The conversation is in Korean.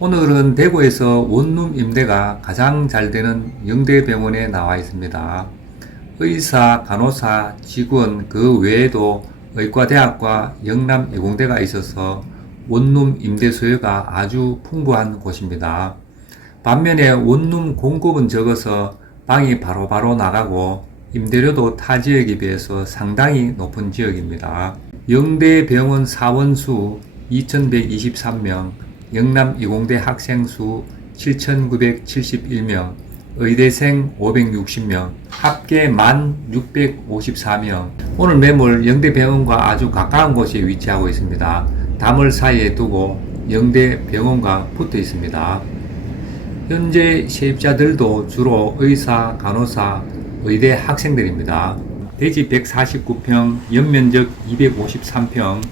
오늘은 대구에서 원룸 임대가 가장 잘 되는 영대병원에 나와 있습니다. 의사, 간호사, 직원 그 외에도 의과대학과 영남예공대가 있어서 원룸 임대 수요가 아주 풍부한 곳입니다. 반면에 원룸 공급은 적어서 방이 바로바로 나가고 임대료도 타 지역에 비해서 상당히 높은 지역입니다. 영대병원 사원수 2123명, 영남 이공대 학생 수 7971명, 의대생 560명, 합계 1654명. 오늘 매물 영대 병원과 아주 가까운 곳에 위치하고 있습니다. 담을 사이에 두고 영대 병원과 붙어 있습니다. 현재 세입자들도 주로 의사, 간호사, 의대 학생들입니다. 대지 149평, 연면적 253평,